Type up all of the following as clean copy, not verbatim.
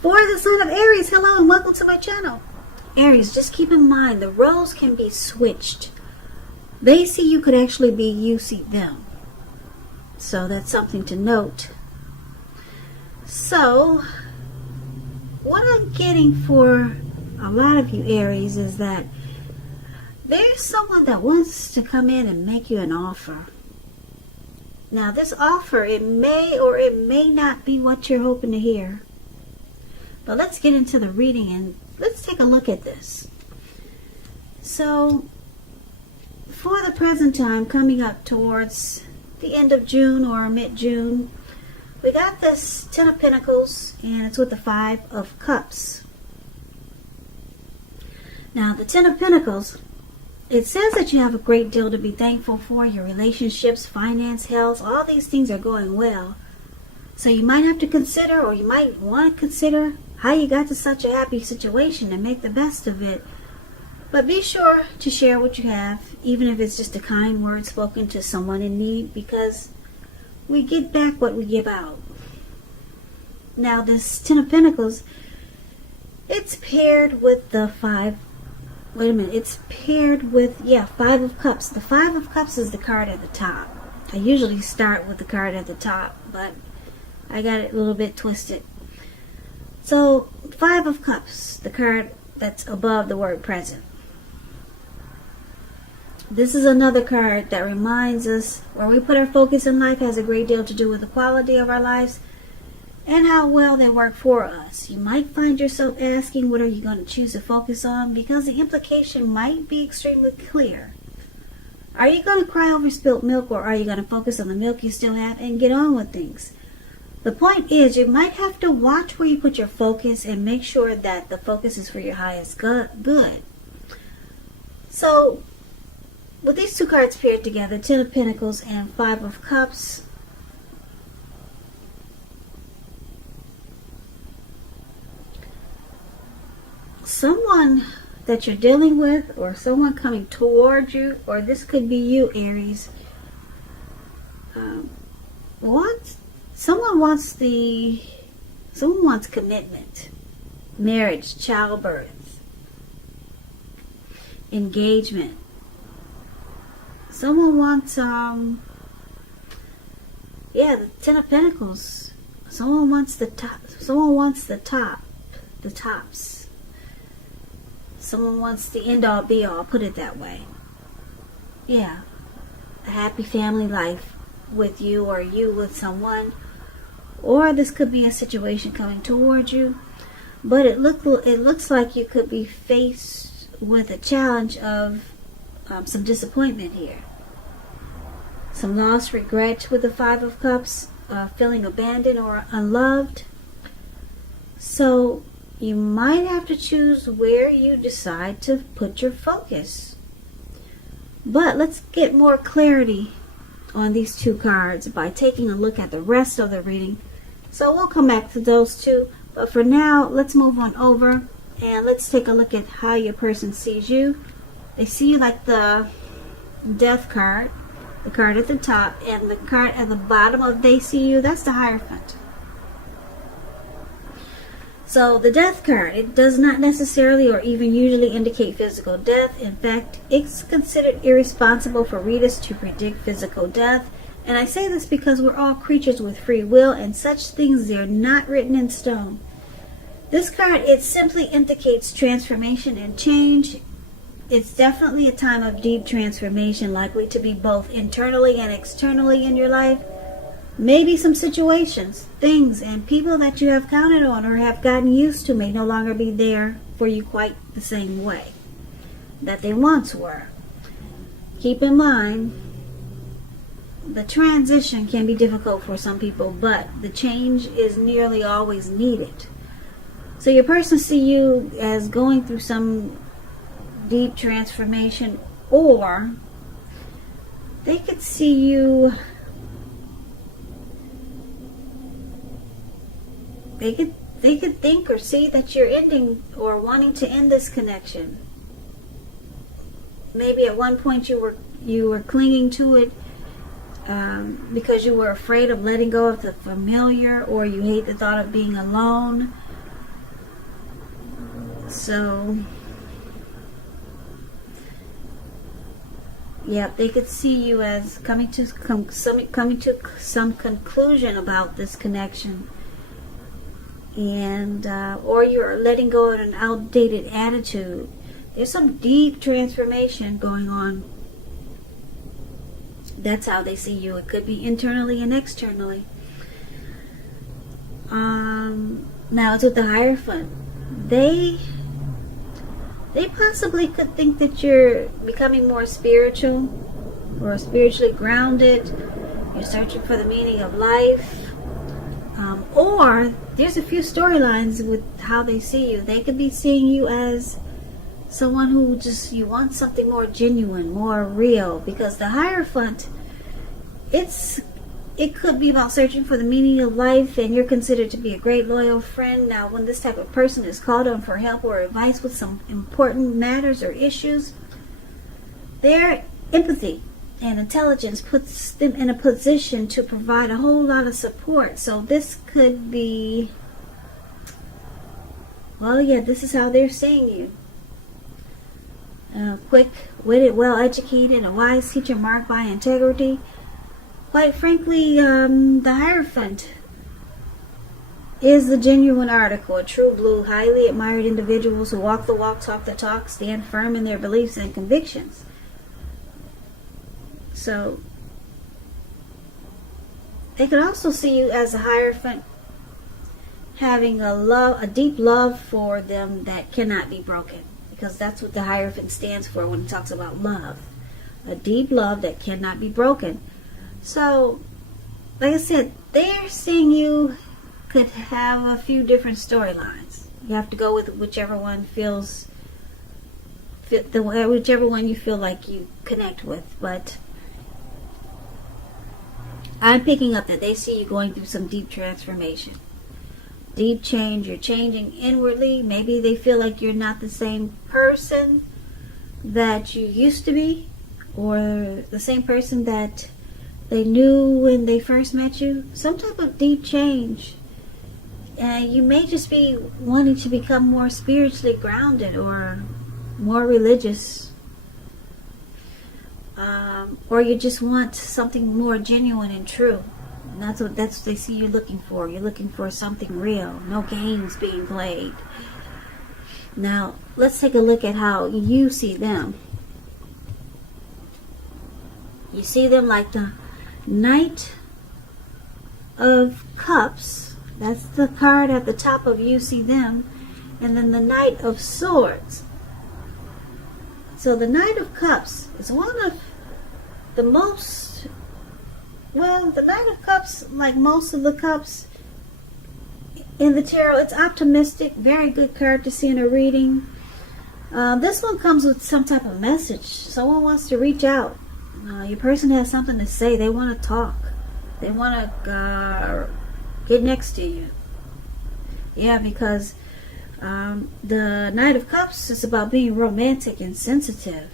For the sign of Aries, hello and welcome to my channel. Aries, just keep in mind the roles can be switched. They see you could actually be you see them. So that's something to note. So, what I'm getting for a lot of you Aries is that there's someone that wants to come in and make you an offer. Now this offer, it may or it may not be what you're hoping to hear. But let's get into the reading and let's take a look at this. So, for the present time, coming up towards the end of June or mid-June, we got this Ten of Pentacles and it's with the Five of Cups. Now the Ten of Pentacles, it says that you have a great deal to be thankful for. Your relationships, finance, health, all these things are going well. So you might have to consider, or you might want to consider, how you got to such a happy situation and make the best of it. But be sure to share what you have, even if it's just a kind word spoken to someone in need, because we get back what we give out. Now this Ten of Pentacles, it's paired with the it's paired with, Five of Cups. The Five of Cups is the card at the top. I usually start with the card at the top, but I got it a little bit twisted. So, Five of Cups, the card that's above the word present. This is another card that reminds us where we put our focus in life has a great deal to do with the quality of our lives and how well they work for us. You might find yourself asking, what are you going to choose to focus on? Because the implication might be extremely clear. Are you going to cry over spilt milk, or are you going to focus on the milk you still have and get on with things? The point is, you might have to watch where you put your focus and make sure that the focus is for your highest good. So, with these two cards paired together, Ten of Pentacles and Five of Cups, someone that you're dealing with or someone coming toward you, or this could be you, Aries, someone wants commitment, marriage, childbirth, engagement. Someone wants the Ten of Pentacles. Someone wants the top. Someone wants the tops. Someone wants the end all be all, put it that way. Yeah. A happy family life with you, or you with someone. Or this could be a situation coming toward you. But it looks like you could be faced with a challenge of some disappointment here. Some loss, regret with the Five of Cups, feeling abandoned or unloved. So you might have to choose where you decide to put your focus. But let's get more clarity on these two cards by taking a look at the rest of the reading. So we'll come back to those two. But for now, let's move on over and let's take a look at how your person sees you. They see you like the Death card, the card at the top, and the card at the bottom of they see you, that's the Hierophant. So the Death card, it does not necessarily or even usually indicate physical death. In fact, it's considered irresponsible for readers to predict physical death. And I say this because we're all creatures with free will, and such things, they're not written in stone. This card, it simply indicates transformation and change. It's definitely a time of deep transformation, likely to be both internally and externally in your life. Maybe some situations, things, and people that you have counted on or have gotten used to may no longer be there for you quite the same way that they once were. Keep in mind, the transition can be difficult for some people, but the change is nearly always needed. So your person see you as going through some deep transformation, or they could see you, they could think or see that you're ending or wanting to end this connection. Maybe at one point you were clinging to it because you were afraid of letting go of the familiar, or you hate the thought of being alone. So, yeah, they could see you as coming to some conclusion about this connection, and or you're letting go of an outdated attitude. There's some deep transformation going on. That's how they see you. It could be internally and externally. Now it's with the Hierophant. They possibly could think that you're becoming more spiritual or spiritually grounded. You're searching for the meaning of life. Or there's a few storylines with how they see you. They could be seeing you as someone who you want something more genuine, more real. Because the Hierophant, it could be about searching for the meaning of life, and you're considered to be a great loyal friend. Now, when this type of person is called on for help or advice with some important matters or issues, their empathy and intelligence puts them in a position to provide a whole lot of support. So this could be, well, yeah, this is how they're seeing you. Quick-witted, well-educated, a wise teacher marked by integrity. Quite frankly, the Hierophant is the genuine article, a true blue, highly admired individuals who walk the walk, talk the talk, stand firm in their beliefs and convictions. So, they could also see you as a Hierophant having a deep love for them that cannot be broken. Because that's what the Hierophant stands for when it talks about love. A deep love that cannot be broken. So, like I said, they're seeing you could have a few different storylines. You have to go with whichever one whichever one you feel like you connect with. But I'm picking up that they see you going through some deep transformation. Deep change. You're changing inwardly. Maybe they feel like you're not the same person that you used to be, or the same person that they knew when they first met you. Some type of deep change. And you may just be wanting to become more spiritually grounded or more religious. Or you just want something more genuine and true. And that's what they see you looking for. You're looking for something real. No games being played. Now, let's take a look at how you see them. You see them like the Knight of Cups. That's the card at the top of you see them. And then the Knight of Swords. So the Knight of Cups is one of the most, well, the Knight of Cups, like most of the cups in the tarot, it's optimistic. Very good card to see in a reading. This one comes with some type of message. Someone wants to reach out. Your person has something to say. They want to talk. They want to get next to you. Yeah, because the Knight of Cups is about being romantic and sensitive.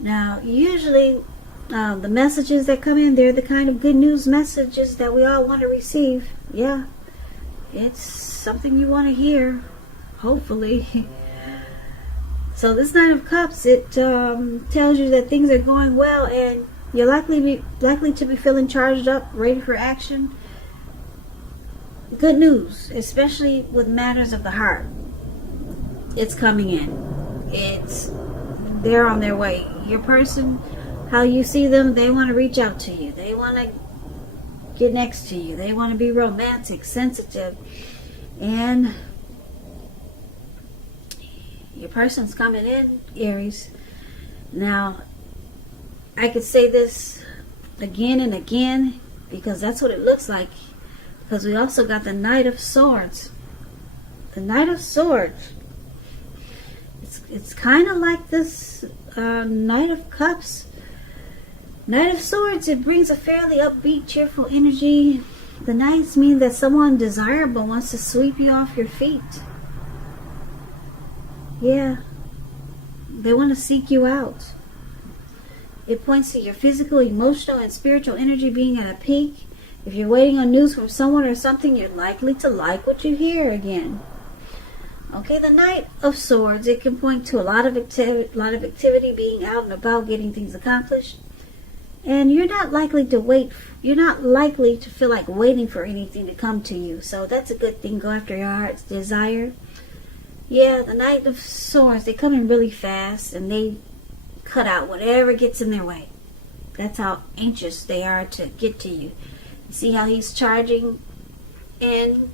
Now, usually the messages that come in, they're the kind of good news messages that we all want to receive. Yeah, it's something you want to hear, hopefully. So this Knight of Cups, it tells you that things are going well, and you're likely to be feeling charged up, ready for action. Good news, especially with matters of the heart. It's coming in. They're on their way. Your person, how you see them, they want to reach out to you. They want to get next to you. They want to be romantic, sensitive, and your person's coming in, Aries. Now, I could say this again and again because that's what it looks like. Because we also got the Knight of Swords. The Knight of Swords. It's kind of like this Knight of Cups. Knight of Swords, it brings a fairly upbeat, cheerful energy. The Knights mean that someone desirable wants to sweep you off your feet. Yeah. They want to seek you out. It points to your physical, emotional, and spiritual energy being at a peak. If you're waiting on news from someone or something, you're likely to like what you hear again. Okay, the Knight of Swords, it can point to a lot of activity, being out and about, getting things accomplished. And you're not likely to wait. You're not likely to feel like waiting for anything to come to you. So that's a good thing. Go after your heart's desire. Yeah, the Knight of Swords, they come in really fast and they cut out whatever gets in their way. That's how anxious they are to get to you. You see how he's charging in?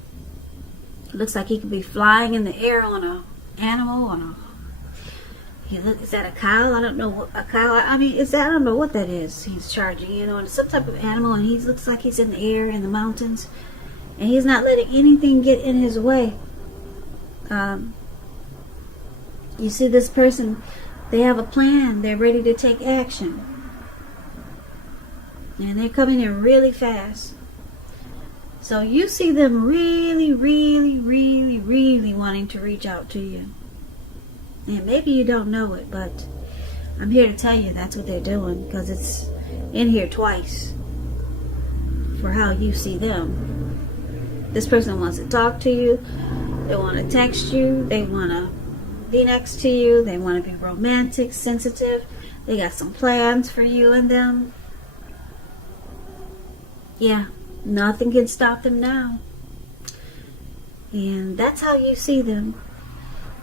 Looks like he could be flying in the air on an animal, is that a cow? I don't know what a cow. I don't know what that is. He's charging, on some type of animal, and he looks like he's in the air in the mountains, and he's not letting anything get in his way. You see this person, they have a plan. They're ready to take action, and they're coming in really fast. So you see them really, really, really, really wanting to reach out to you. And maybe you don't know it, but I'm here to tell you that's what they're doing, because it's in here twice for how you see them. This person wants to talk to you. They want to text you. They want to be next to you. They want to be romantic, sensitive. They got some plans for you and them. Yeah, nothing can stop them now. And that's how you see them.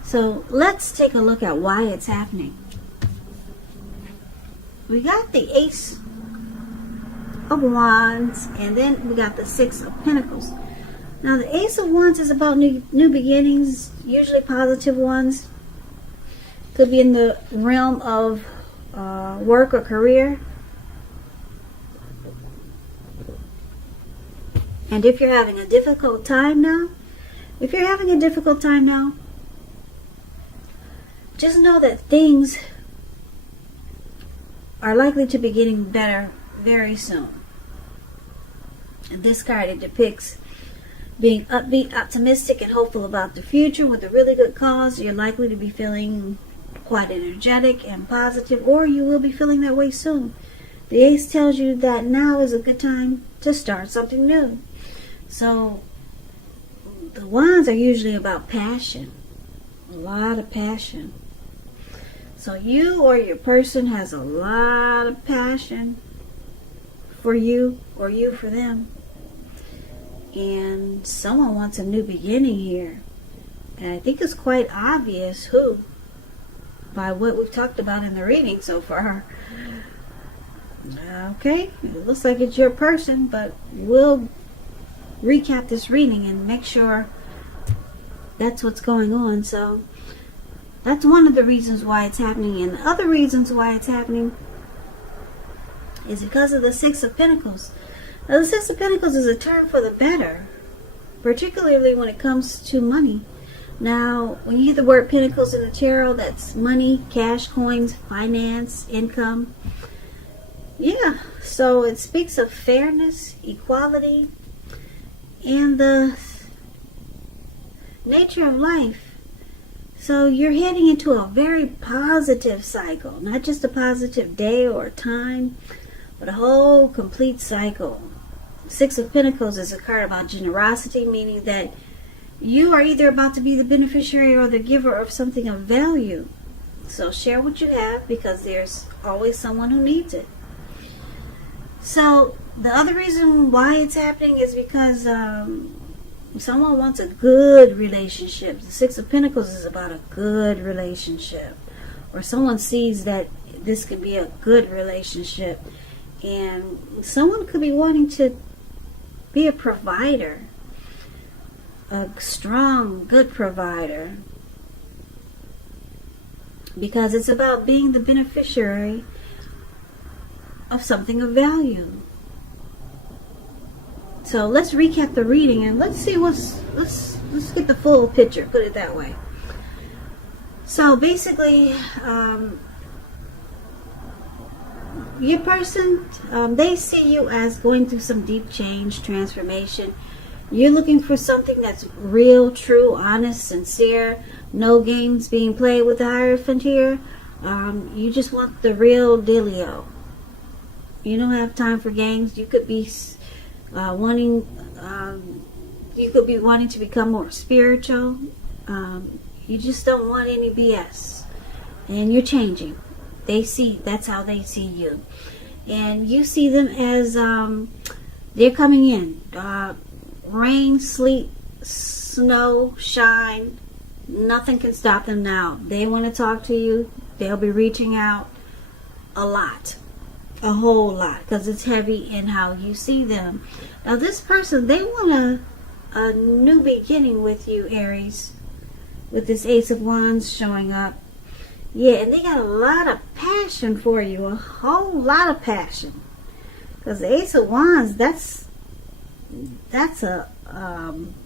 So let's take a look at why it's happening. We got the Ace of Wands, and then we got the Six of Pentacles. Now the Ace of Wands is about new beginnings, usually positive ones. Could be in the realm of work or career. And if you're having a difficult time now, just know that things are likely to be getting better very soon. And this card, it depicts being upbeat, optimistic, and hopeful about the future with a really good cause. You're likely to be feeling quite energetic and positive, or you will be feeling that way soon. The Ace tells you that now is a good time to start something new. So the Wands are usually about passion, a lot of passion. So you or your person has a lot of passion for you, or you for them. And someone wants a new beginning here. And I think it's quite obvious who, by what we've talked about in the reading so far. Okay, it looks like it's your person, but we'll recap this reading and make sure that's what's going on. So that's one of the reasons why it's happening. And the other reasons why it's happening is because of the Six of Pentacles. Now, the Six of Pentacles is a term for the better, particularly when it comes to money. Now, when you hear the word pentacles in the tarot, that's money, cash, coins, finance, income. Yeah, so it speaks of fairness, equality, and the nature of life. So you're heading into a very positive cycle, not just a positive day or time, but a whole complete cycle. Six of Pentacles is a card about generosity, meaning that you are either about to be the beneficiary or the giver of something of value. So share what you have, because there's always someone who needs it. So the other reason why it's happening is because someone wants a good relationship. The Six of Pentacles is about a good relationship, or someone sees that this could be a good relationship, and someone could be wanting to be a provider, a strong, good provider, because it's about being the beneficiary of something of value. So let's recap the reading and let's see let's get the full picture, put it that way. So basically, your person, they see you as going through some deep change, transformation. You're looking for something that's real, true, honest, sincere. No games being played with the Hierophant here. You just want the real dealio. You don't have time for games. You could be wanting to become more spiritual. You just don't want any BS. And you're changing. That's how they see you. And you see them as they're coming in. Rain, sleet, snow, shine. Nothing can stop them now. They want to talk to you. They'll be reaching out a lot. A whole lot. Because it's heavy in how you see them. Now this person, they want a new beginning with you, Aries. With this Ace of Wands showing up. Yeah, and they got a lot of passion for you. A whole lot of passion. Because the Ace of Wands, that's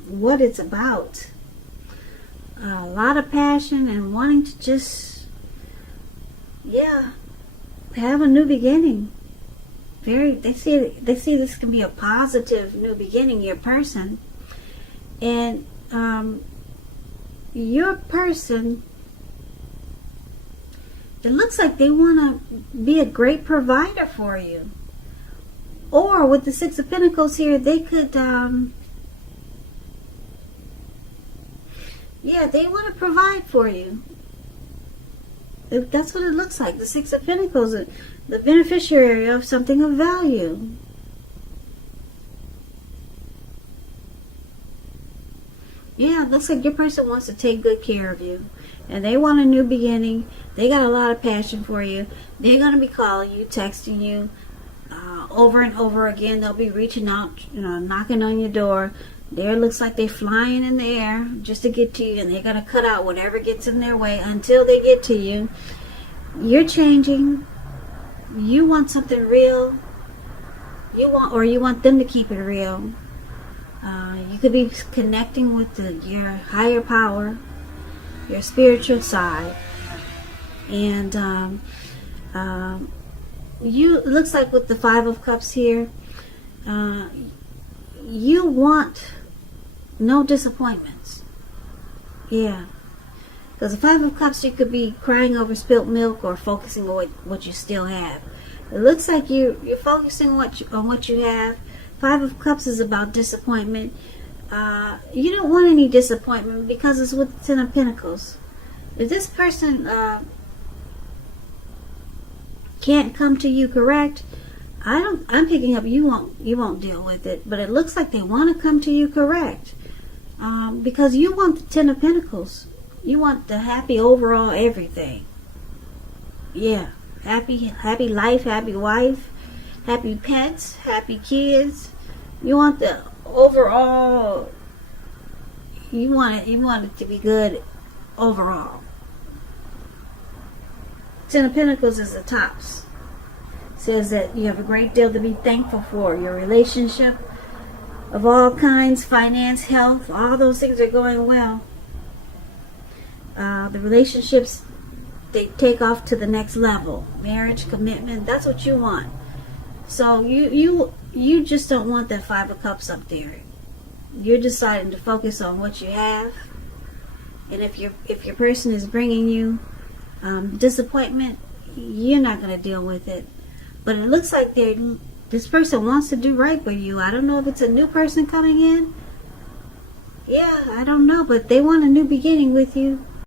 what it's about. A lot of passion and wanting to just, yeah, have a new beginning. They see this can be a positive new beginning, your person. And your person, it looks like they want to be a great provider for you. Or with the Six of Pentacles here, they could, yeah, they want to provide for you. That's what it looks like. The Six of Pentacles, the beneficiary of something of value. Yeah, it looks like your person wants to take good care of you. And they want a new beginning. They got a lot of passion for you. They're going to be calling you, texting you over and over again. They'll be reaching out, knocking on your door. There looks like they're flying in the air just to get to you. And they're going to cut out whatever gets in their way until they get to you. You're changing. You want something real. You want them to keep it real. You could be connecting with your higher power, your spiritual side, and it looks like with the Five of Cups here, you want no disappointments. Yeah, because the Five of Cups, you could be crying over spilt milk or focusing on what you still have. It looks like you're focusing on what you have. Five of Cups is about disappointment. You don't want any disappointment because it's with the Ten of Pentacles. If this person can't come to you correct, I'm picking up you won't deal with it. But it looks like they want to come to you correct. Because you want the Ten of Pentacles. You want the happy overall everything. Yeah. Happy life, happy wife, happy pets, happy kids. You want the overall, you want it to be good overall. Ten of Pentacles is the tops. Says that you have a great deal to be thankful for. Your relationship of all kinds, finance, health, all those things are going well. The relationships, they take off to the next level. Marriage, commitment, that's what you want. So you just don't want that Five of Cups up there. You're deciding to focus on what you have. And if your person is bringing you disappointment, you're not going to deal with it. But it looks like this person wants to do right by you. I don't know if it's a new person coming in. Yeah, I don't know, but they want a new beginning with you.